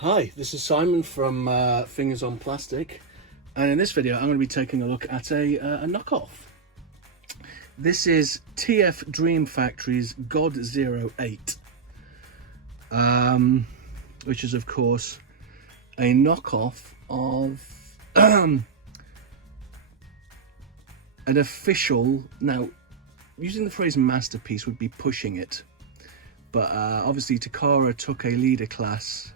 Hi, this is Simon from Fingers on Plastic, and in this video I'm going to be taking a look at a knockoff. This is TF Dream Factory's GOD-08, which is of course a knockoff of an official, now using the phrase masterpiece would be pushing it, but obviously Takara took a leader class,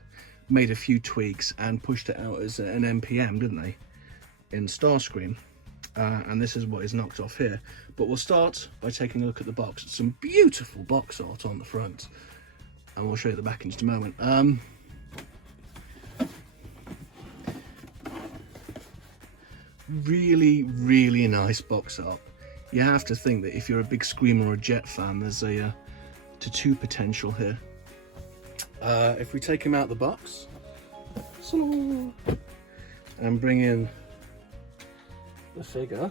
made a few tweaks and pushed it out as an mpm, didn't they, in Starscream, and this is what is knocked off here. But we'll start by taking a look at the box. Some beautiful box art on the front, and we'll show you the back in just a moment. Really nice box art. You have to think that if you're a big Scream or a Jet fan, there's a tattoo potential here. If we take him out of the box and bring in the figure,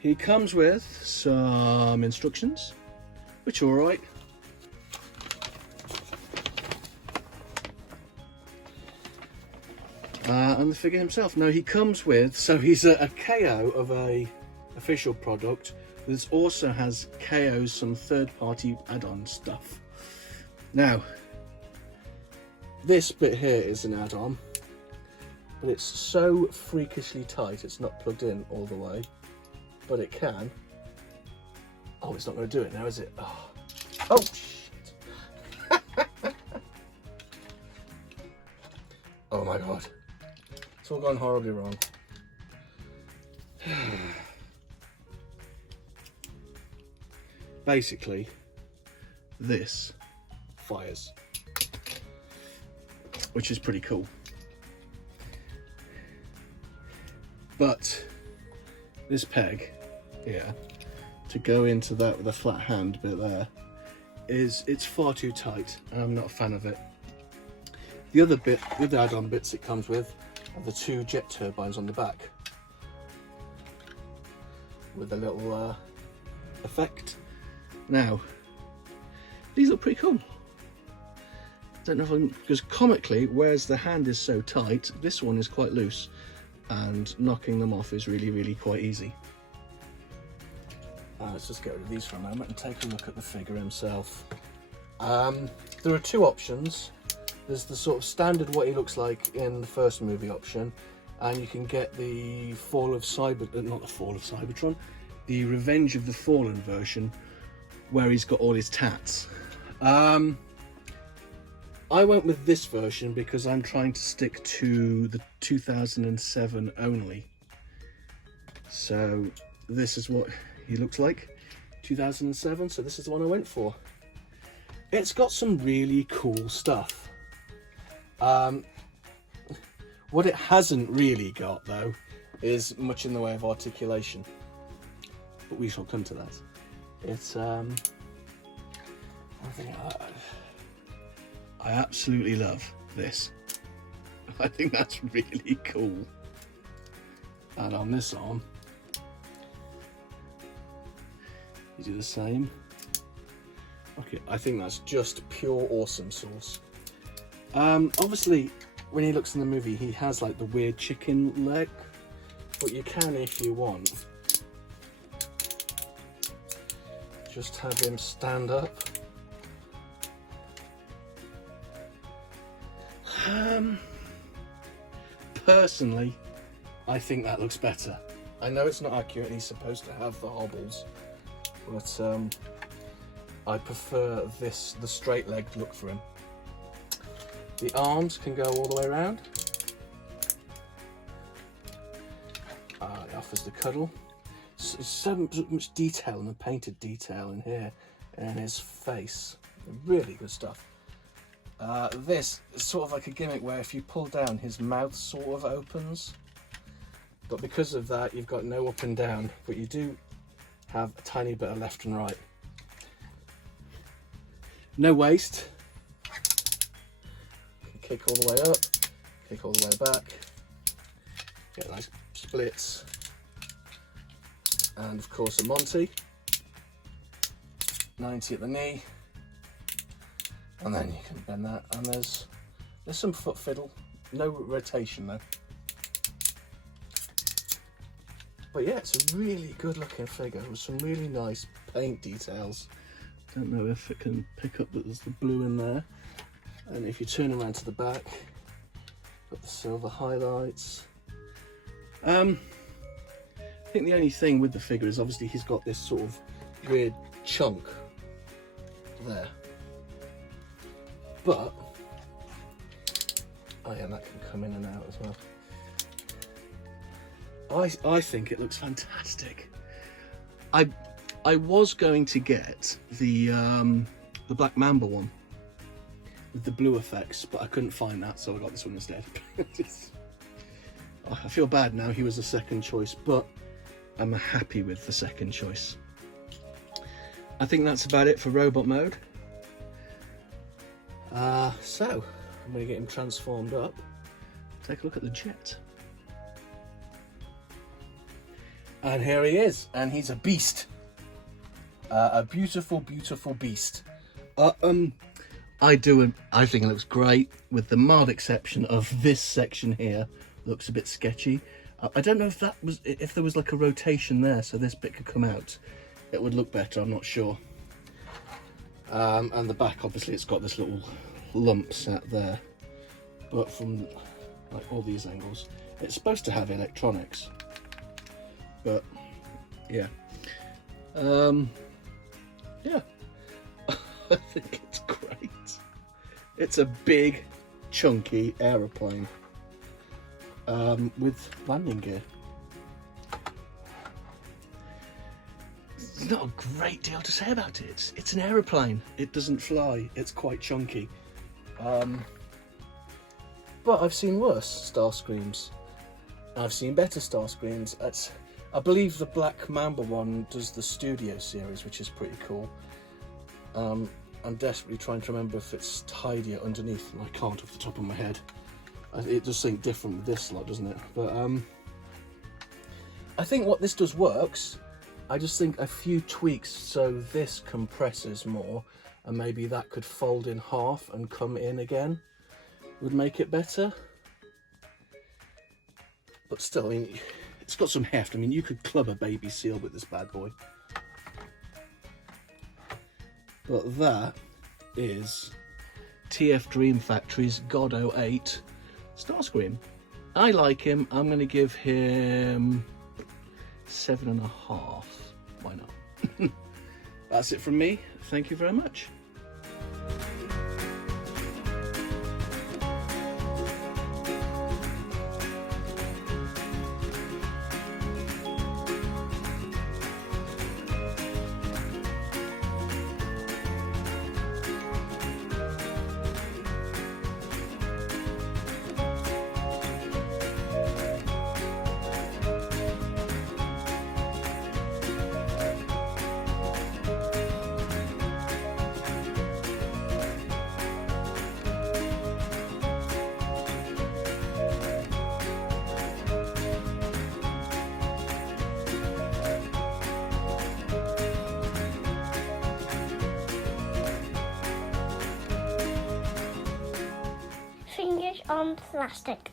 he comes with some instructions, which are alright. And the figure himself. Now he comes with, so he's a KO of a official product. This also has KO's some third-party add-on stuff. Now, this bit here is an add-on, but it's so freakishly tight it's not plugged in all the way, but it can. Oh, it's not going to do it now, is it? Oh shit. Oh my god. It's all gone horribly wrong. Basically, this fires, which is pretty cool. But this peg here to go into that with a flat hand bit there it's far too tight, and I'm not a fan of it. The other bit, the other add-on bits it comes with are the two jet turbines on the back with a little effect. Now, these look pretty cool. Don't know if I'm, because comically, whereas the hand is so tight, this one is quite loose, and knocking them off is really quite easy. Let's just get rid of these for a moment and take a look at the figure himself. There are two options. There's the sort of standard what he looks like in the first movie option, and you can get the the Revenge of the Fallen version, where he's got all his tats. I went with this version because I'm trying to stick to the 2007 only. So this is what he looks like, 2007, so this is the one I went for. It's got some really cool stuff. What it hasn't really got though is much in the way of articulation, but we shall come to that. It's I absolutely love this. I think that's really cool. And on this arm, you do the same. Okay, I think that's just pure awesome sauce. Obviously, when he looks in the movie, he has like the weird chicken leg, but you can, if you want, just have him stand up. Personally, I think that looks better. I know it's not accurate, he's supposed to have the hobbles, but I prefer this, the straight leg look for him. The arms can go all the way around. It offers the cuddle. So much detail, and the painted detail in here and his face. Really good stuff. This is sort of like a gimmick where if you pull down, his mouth sort of opens, but because of that you've got no up and down, but you do have a tiny bit of left and right. No waist. Kick all the way up, kick all the way back, get nice splits, and of course a Monty, 90 at the knee, and then you can bend that, and there's There's some foot fiddle, no rotation though. But yeah, it's a really good looking figure with some really nice paint details. Don't know if it can pick up that there's the blue in there. And if you turn around to the back, got the silver highlights. I think the only thing with the figure is obviously he's got this sort of weird chunk there. But, oh yeah, that can come in and out as well. I think it looks fantastic. I was going to get the Black Mamba one with the blue effects, but I couldn't find that, so I got this one instead. I feel bad now, he was the second choice, but I'm happy with the second choice. I think that's about it for robot mode. So, I'm going to get him transformed up. Take a look at the jet. And here he is, and he's a beast. A beautiful, beautiful beast. I think it looks great, with the mild exception of this section here. Looks a bit sketchy. I don't know if there was like a rotation there, so this bit could come out. It would look better, I'm not sure. And the back, obviously, it's got this little lump sat there. But from like all these angles, it's supposed to have electronics. But yeah, yeah, I think it's great. It's a big, chunky aeroplane with landing gear. There's not a great deal to say about it. It's an aeroplane. It doesn't fly. It's quite chunky. But I've seen worse Starscreams. I've seen better Starscreams. I believe the Black Mamba one does the Studio series, which is pretty cool. I'm desperately trying to remember if it's tidier underneath, and I can't off the top of my head. It does seem different with this lot, doesn't it? But I think what this does works. I just think a few tweaks so this compresses more, and maybe that could fold in half and come in again would make it better. But still, I mean, it's got some heft. I mean, you could club a baby seal with this bad boy. But that is TF Dream Factory's GOD-08 Starscream. I like him. I'm going to give him 7.5. Why not? That's it from me. Thank you very much. Fingers on plastic.